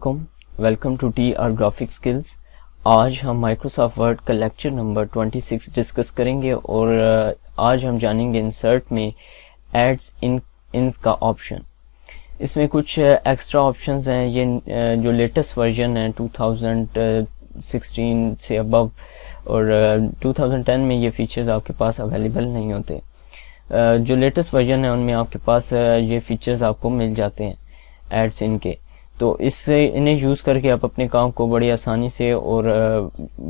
वालेकुम, welcome to TR graphic skills. आज हम माइक्रोसॉफ्ट वर्ड का लेक्चर नंबर 26 डिस्कस करेंगे और आज हम जानेंगे इंसर्ट में एड्स इन्स का ऑप्शन। इसमें कुछ एक्स्ट्रा ऑप्शंस हैं। ये जो लेटेस्ट वर्जन है 2016 से अबव और 2010 में ये फीचर्स आपके पास अवेलेबल नहीं होते। जो लेटेस्ट वर्जन है उनमें आपके पास ये फीचर्स आपको मिल जाते हैं एड्स इनके। तो इससे इन्हें यूज़ करके आप अपने काम को बड़ी आसानी से और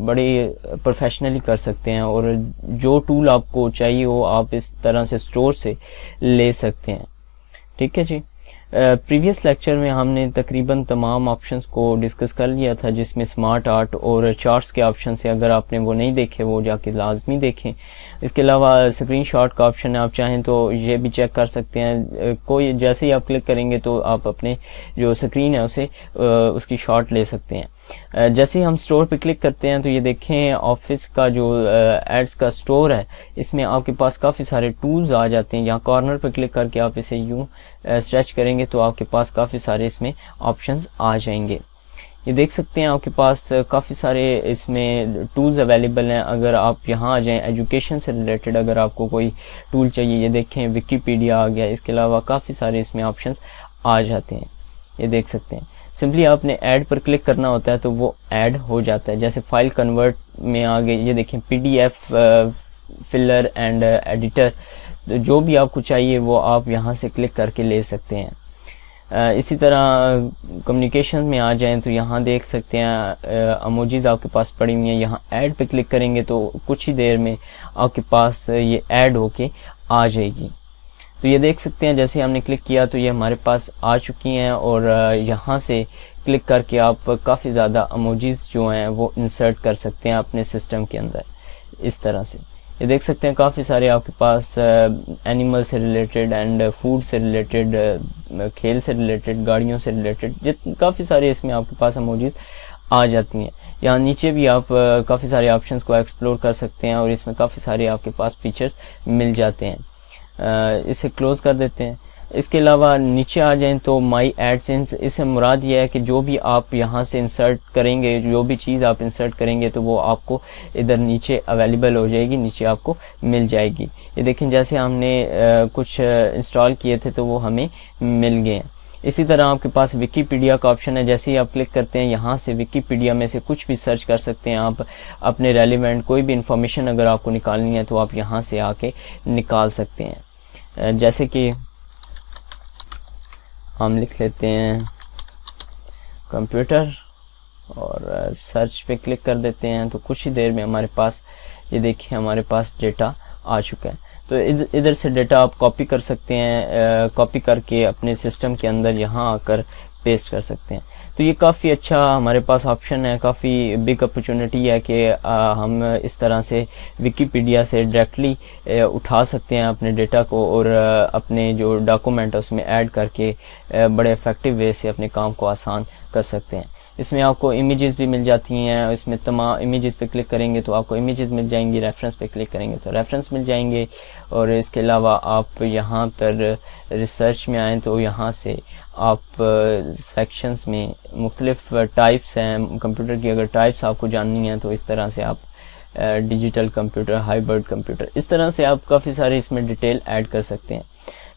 बड़ी प्रोफेशनली कर सकते हैं और जो टूल आपको चाहिए वो आप इस तरह से स्टोर से ले सकते हैं। ठीक है जी। प्रीवियस लेक्चर में हमने तकरीबन तमाम ऑप्शंस को डिस्कस कर लिया था, जिसमें स्मार्ट आर्ट और चार्ट्स के ऑप्शन से अगर आपने वो नहीं देखे वो जाके लाजमी देखें। इसके अलावा स्क्रीनशॉट का ऑप्शन है, आप चाहें तो ये भी चेक कर सकते हैं। कोई जैसे ही आप क्लिक करेंगे तो आप अपने जो स्क्रीन है उसे उसकी शॉट ले सकते हैं। जैसे ही हम स्टोर पे क्लिक करते हैं तो ये देखें ऑफिस का जो एड्स का स्टोर है, इसमें आपके पास काफ़ी सारे टूल्स आ जाते हैं। यहाँ कॉर्नर पे क्लिक करके आप इसे यूँ स्ट्रेच करेंगे तो आपके पास काफ़ी सारे इसमें ऑप्शंस आ जाएंगे। ये देख सकते हैं आपके पास काफ़ी सारे इसमें टूल्स अवेलेबल हैं। अगर आप यहाँ आ जाएं, एजुकेशन से रिलेटेड अगर आपको कोई टूल चाहिए, ये देखें विकीपीडिया आ गया। इसके अलावा काफ़ी सारे इसमें ऑप्शंस आ जाते हैं। ये देख सकते हैं, सिंपली आपने ऐड पर क्लिक करना होता है तो वो ऐड हो जाता है। जैसे फाइल कन्वर्ट में आ गए, ये देखें PDF फिलर एंड एडिटर, तो जो भी आपको चाहिए वो आप यहाँ से क्लिक करके ले सकते हैं। इसी तरह कम्युनिकेशन में आ जाएं तो यहाँ देख सकते हैं इमोजीज आपके पास पड़ी हुई हैं। यहाँ ऐड पे क्लिक करेंगे तो कुछ ही देर में आपके पास ये ऐड होके आ जाएगी। तो ये देख सकते हैं जैसे हमने क्लिक किया तो ये हमारे पास आ चुकी हैं और यहाँ से क्लिक करके आप काफ़ी ज़्यादा इमोजीज जो हैं वो इंसर्ट कर सकते हैं अपने सिस्टम के अंदर इस तरह से। ये देख सकते हैं काफ़ी सारे आपके पास एनिमल से रिलेटेड एंड फूड से रिलेटेड, खेल से रिलेटेड, गाड़ियों से रिलेटेड, काफ़ी सारे इसमें आपके पास इमोजीज आ जाती हैं। यहाँ नीचे भी आप काफ़ी सारे ऑप्शंस को एक्सप्लोर कर सकते हैं और इसमें काफ़ी सारे आपके पास फीचर्स मिल जाते हैं। इसे क्लोज कर देते हैं। इसके अलावा नीचे आ जाएं तो माई एडसेंस, इससे मुराद ये है कि जो भी आप यहाँ से इंसर्ट करेंगे, जो भी चीज़ आप इंसर्ट करेंगे तो वो आपको इधर नीचे अवेलेबल हो जाएगी, नीचे आपको मिल जाएगी। ये देखें जैसे हमने कुछ इंस्टॉल किए थे तो वो हमें मिल गए हैं। इसी तरह आपके पास विकीपीडिया का ऑप्शन है। जैसे ही आप क्लिक करते हैं यहाँ से विकीपीडिया में से कुछ भी सर्च कर सकते हैं आप। अपने रेलिवेंट कोई भी इंफॉर्मेशन अगर आपको निकालनी है तो आप यहाँ से आके निकाल सकते हैं। जैसे कि हम लिख लेते हैं कंप्यूटर और सर्च पे क्लिक कर देते हैं तो कुछ ही देर में हमारे पास ये देखिए हमारे पास डेटा आ चुका है। तो इधर से डेटा आप कॉपी कर सकते हैं, कॉपी करके अपने सिस्टम के अंदर यहाँ आकर पेस्ट कर सकते हैं। तो ये काफ़ी अच्छा हमारे पास ऑप्शन है, काफ़ी बिग अपॉर्चुनिटी है कि हम इस तरह से विकीपीडिया से डायरेक्टली उठा सकते हैं अपने डेटा को और अपने जो डॉक्यूमेंट है उसमें ऐड करके बड़े इफ़ेक्टिव वे से अपने काम को आसान कर सकते हैं। इसमें आपको इमेजेस भी मिल जाती हैं। इसमें तमाम इमेजेस पे क्लिक करेंगे तो आपको इमेजेस मिल जाएंगी, रेफरेंस पे क्लिक करेंगे तो रेफरेंस मिल जाएंगे। और इसके अलावा आप यहाँ पर रिसर्च में आएँ तो यहाँ से आप सेक्शंस में मुख्तलिफ टाइप्स हैं कंप्यूटर की, अगर टाइप्स आपको जाननी है तो इस तरह से आप डिजिटल कंप्यूटर, हाइब्रिड कंप्यूटर, इस तरह से आप काफ़ी सारे इसमें डिटेल ऐड कर सकते हैं।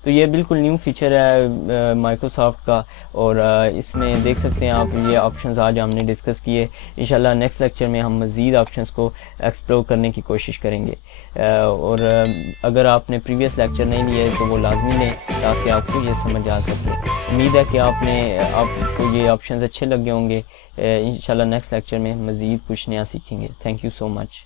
तो ये बिल्कुल न्यू फीचर है माइक्रोसॉफ्ट का और इसमें देख सकते हैं आप ये ऑप्शंस आज हमने डिस्कस किए। इंशाल्लाह नेक्स्ट लेक्चर में हम मज़ीद ऑप्शंस को एक्सप्लोर करने की कोशिश करेंगे। और अगर आपने प्रीवियस लेक्चर नहीं लिए तो वो लाजमी लें ताकि आपको ये समझ आ सके। उम्मीद है कि आपको ये ऑप्शंस अच्छे लगे होंगे। इंशाल्लाह नेक्स्ट लेक्चर में मज़ीद कुछ नया सीखेंगे। Thank you so much.